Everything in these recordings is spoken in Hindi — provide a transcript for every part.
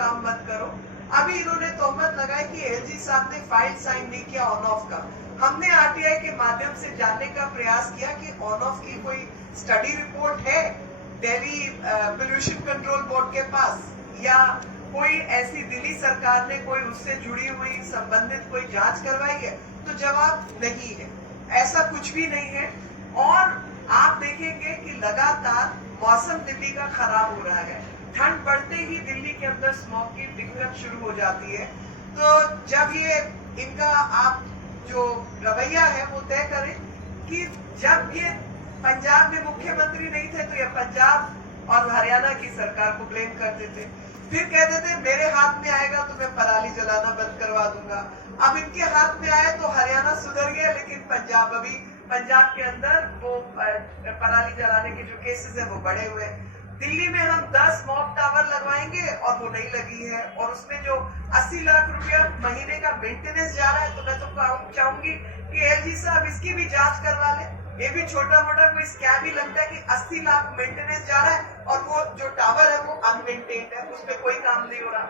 काम मत करो। अभी इन्होंने तोहमत लगाई कि एलजी साहब ने फाइल साइन नहीं किया ऑन ऑफ का। हमने आरटीआई के माध्यम से जानने का प्रयास किया कि ऑन ऑफ की कोई स्टडी रिपोर्ट है दिल्ली पोल्यूशन कंट्रोल बोर्ड के पास, या कोई ऐसी दिल्ली सरकार ने कोई उससे जुड़ी हुई संबंधित कोई जांच करवाई है? तो जवाब नहीं है, ऐसा कुछ भी नहीं है। और आप देखेंगे कि लगातार मौसम दिल्ली का खराब हो रहा है। ठंड बढ़ते ही दिल्ली के अंदर स्मॉग की दिक्कत शुरू हो जाती है। तो जब ये इनका आप जो रवैया है वो तय करें कि जब ये पंजाब में मुख्यमंत्री नहीं थे तो ये पंजाब और हरियाणा की सरकार को ब्लेम करते थे, फिर कहते थे मेरे हाथ में आएगा तो मैं पराली जलाना बंद करवा दूंगा। अब इनके हाथ में आए तो हरियाणा सुधर गया, लेकिन पंजाब अभी पंजाब के अंदर वो पराली जलाने के जो केसेस है वो बढ़े हुए। दिल्ली में हम 10 स्मॉग टावर लगवाएंगे और वो नहीं लगी है, और उसमें जो 80 लाख रुपया महीने का मेंटेनेंस जा रहा है, तो मैं तो चाहूंगी कि एलजी साहब इसकी भी जांच करवा ले। ये भी छोटा मोटा कोई स्कैम ही लगता है कि 80 लाख मेंटेनेंस जा रहा है और वो जो टावर है वो अनमेंटेन्ड है, उसमें कोई काम नहीं हो रहा।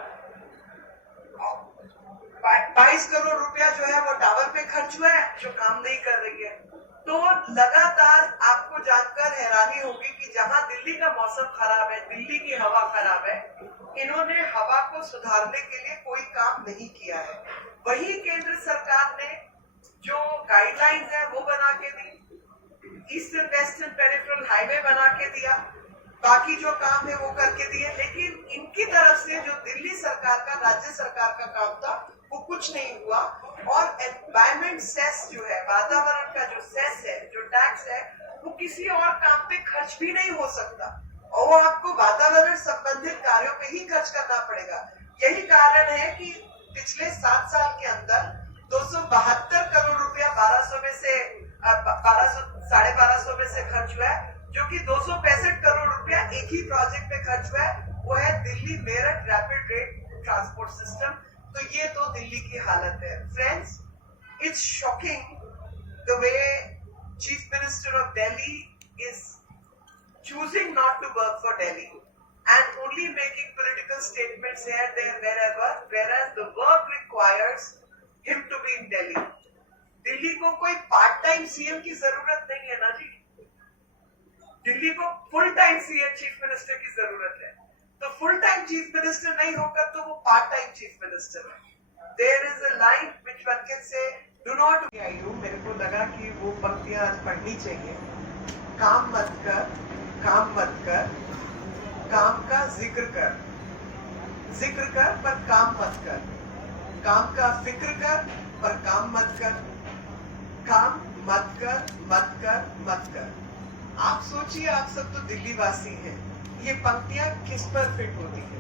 22 करोड़ रुपया जो है वो टावर पे खर्च हुआ है, जो काम नहीं कर रही है। तो लगातार आपको जानकर हैरानी होगी कि जहां दिल्ली का मौसम खराब है, दिल्ली की हवा खराब है, इन्होंने हवा को सुधारने के लिए कोई काम नहीं किया है। वही केंद्र सरकार ने जो गाइडलाइंस है वो बना के दी, ईस्टर्न वेस्टर्न पेरिफेरल हाईवे बना के दिया, बाकी जो काम है वो करके दिए, लेकिन इनकी तरफ से जो दिल्ली सरकार का, राज्य सरकार का काम था वो कुछ नहीं हुआ। और एनवायरमेंट सेस जो है, वातावरण का जो सेस है, जो टैक्स है, वो किसी और काम पे खर्च भी नहीं हो सकता, और वो आपको वातावरण संबंधित कार्यों पे ही खर्च करना पड़ेगा। यही कारण है कि पिछले 7 साल के अंदर 272 करोड़ रुपया 1200 में से 1250 में से खर्च हुआ है, जो कि 265 करोड़ रुपया एक ही प्रोजेक्ट पे खर्च हुआ है, वो है Delhi Meerut rapid rail transport system. तो ये तो दिल्ली की हालत है। Friends, it's shocking the way chief minister of Delhi is choosing not to work for Delhi and only making political statements here, there, wherever, whereas the work requires him to be in Delhi. Delhi को कोई पार्ट टाइम सीएम की जरूरत नहीं है ना जी, दिल्ली को full time CM chief minister की जरूरत है। तो फुल टाइम चीफ मिनिस्टर नहीं होकर तो वो पार्ट टाइम चीफ मिनिस्टर है। There is a line which one can say, do not. मेरे को लगा कि वो पंक्तियां आज पढ़नी चाहिए। काम मत कर, काम मत कर, काम का जिक्र कर, जिक्र कर पर काम मत कर, काम का फिक्र कर पर काम मत कर, काम मत कर, मत कर, मत कर। आप सोचिए, आप सब तो दिल्ली वासी हैं, ये पंक्तियां किस पर फिट होती है?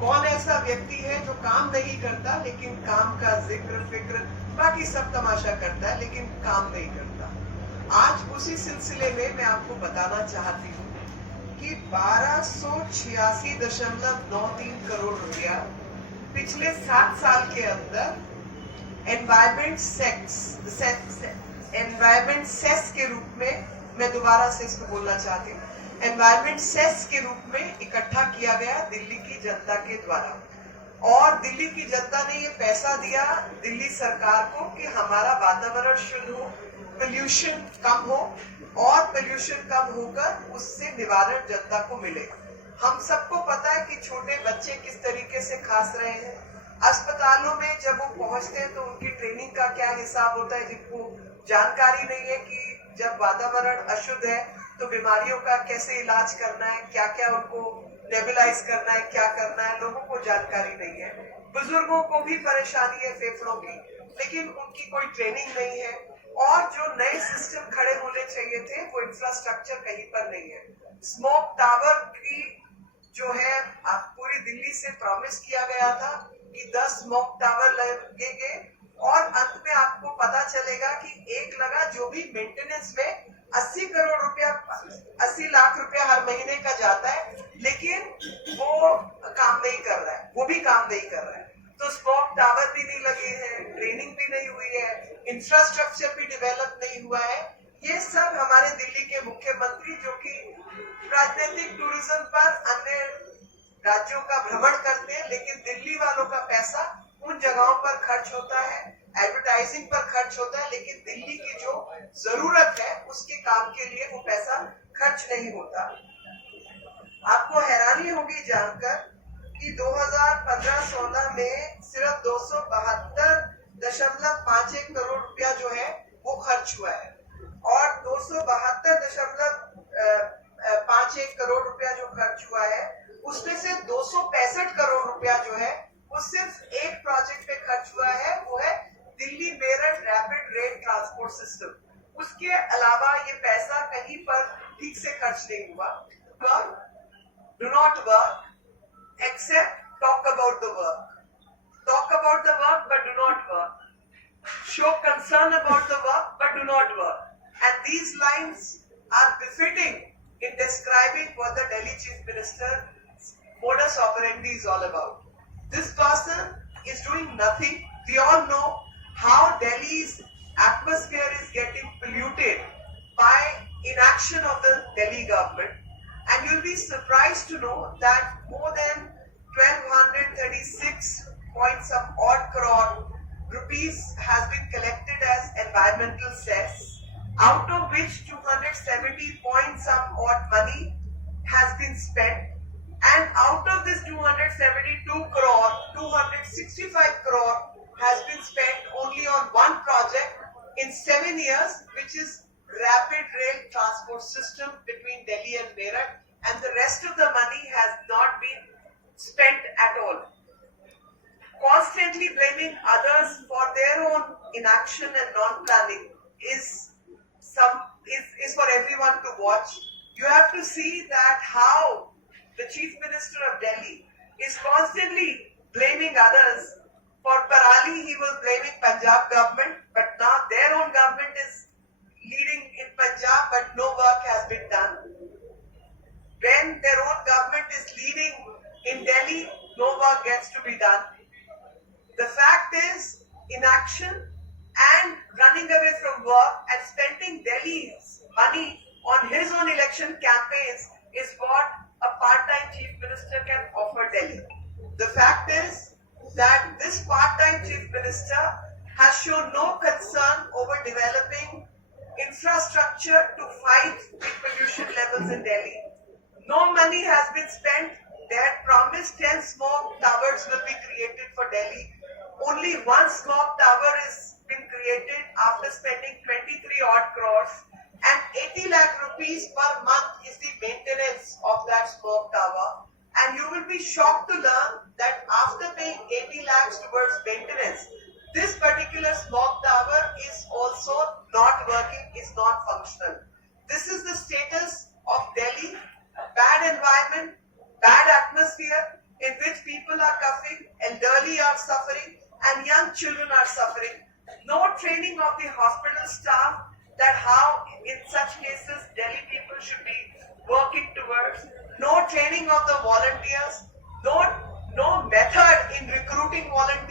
कौन ऐसा व्यक्ति है जो काम नहीं करता लेकिन काम का जिक्र फिक्र बाकी सब तमाशा करता है लेकिन काम नहीं करता? आज उसी सिलसिले में मैं आपको बताना चाहती हूँ कि 1286.93 करोड़ रुपया पिछले 7 साल के अंदर एनवायरमेंट सेस के रूप में, मैं दोबारा से इसको बोलना चाहती हूँ, एनवायरमेंट सेस के रूप में इकट्ठा किया गया दिल्ली की जनता के द्वारा। और दिल्ली की जनता ने ये पैसा दिया दिल्ली सरकार को कि हमारा वातावरण शुद्ध हो, पोल्यूशन कम हो, और पोल्यूशन कम होकर उससे निवारण जनता को मिले। हम सबको पता है कि छोटे बच्चे किस तरीके से खांस रहे हैं। अस्पतालों में जब वो पहुंचते हैं तो उनकी ट्रेनिंग का क्या हिसाब होता है, जिनको जानकारी नहीं है कि जब वातावरण अशुद्ध है तो बीमारियों का कैसे इलाज करना है, क्या क्या उनको नेबुलाइज करना है, क्या करना है, लोगों को जानकारी नहीं है। बुजुर्गों को भी परेशानी है फेफड़ों की, लेकिन उनकी कोई ट्रेनिंग नहीं है। और जो नए सिस्टम खड़े होने चाहिए थे वो इंफ्रास्ट्रक्चर कहीं पर नहीं है। स्मोक टावर की जो है पूरी दिल्ली से प्रॉमिस किया गया था कि 10 स्मोक टावर लगेंगे, और अंत में आपको पता चलेगा कि एक लगा, जो भी मेंटेनेंस में 80 करोड़ रुपया, 80 लाख रुपया हर महीने का जाता है, लेकिन वो काम नहीं कर रहा है, वो भी काम नहीं कर रहा है। तो स्मोक टावर भी नहीं लगे हैं, ट्रेनिंग भी नहीं हुई है, इंफ्रास्ट्रक्चर भी डेवलप नहीं हुआ है। ये सब हमारे दिल्ली के मुख्यमंत्री, जो कि राजनीतिक टूरिज्म पर अन्य राज्यों का भ्रमण करते हैं लेकिन खर्च होता है, एडवर्टाइजिंग पर खर्च होता है, लेकिन दिल्ली की जो जरूरत है उसके काम के लिए वो पैसा खर्च नहीं होता। आपको हैरानी होगी जानकर कि 2015-16 में सिर्फ 272.51 करोड़ रुपया जो है वो खर्च हुआ है, और 272.51 करोड़ रुपया जो खर्च हुआ है उसमें से 265 करोड़ रुपया जो है वो सिर्फ एक प्रोजेक्ट पे खर्च हुआ है, वो है Delhi Meerut rapid rail transport system. उसके अलावा ये पैसा कहीं पर ठीक से खर्च नहीं हुआ। Do not work except talk about the work. Talk about the work but do not work. Show concern about the work but do not work. And these lines are befitting in describing what the Delhi Chief Minister's modus operandi is all about. This person is doing nothing. We all know how Delhi's atmosphere is getting polluted by inaction of the Delhi government. And you'll be surprised to know that more than 1236 point some odd crore rupees has been collected as environmental cess, out of which 270 point some odd money has been spent, and out of this 272 crore, 265 crore has been spent only on one project in 7 years, which is rapid rail transport system between Delhi and Meerut, and the rest of the money has not been spent at all. Constantly blaming others for their own inaction and non-planning is for everyone to watch. You have to see that how the Chief Minister of Delhi is constantly blaming others. For Parali, he was blaming Punjab government, but now their own government is leading in Punjab, but no work has been done. When their own government is leading in Delhi, no work gets to be done. The fact is, inaction and running away from work and spending Delhi's money on his own election campaigns is what a part-time Chief Minister can offer Delhi. The fact is that this part-time Chief Minister has shown no concern over developing infrastructure to fight big pollution levels in Delhi. No money has been spent. They had promised 10 smoke towers will be created for Delhi. Only one smoke tower has been created after spending 23 odd crores, and 80 lakh rupees per month is the maintenance of that smoke tower. And you will be shocked to learn that after paying 80 lakhs towards maintenance, this particular smoke tower is also not working, is not functional. This is the status of Delhi. Bad environment, bad atmosphere in which people are coughing, elderly are suffering, and young children are suffering. No training of the hospital staff that how in such cases Delhi people should be working towards. No training of the volunteers. No method in recruiting volunteers.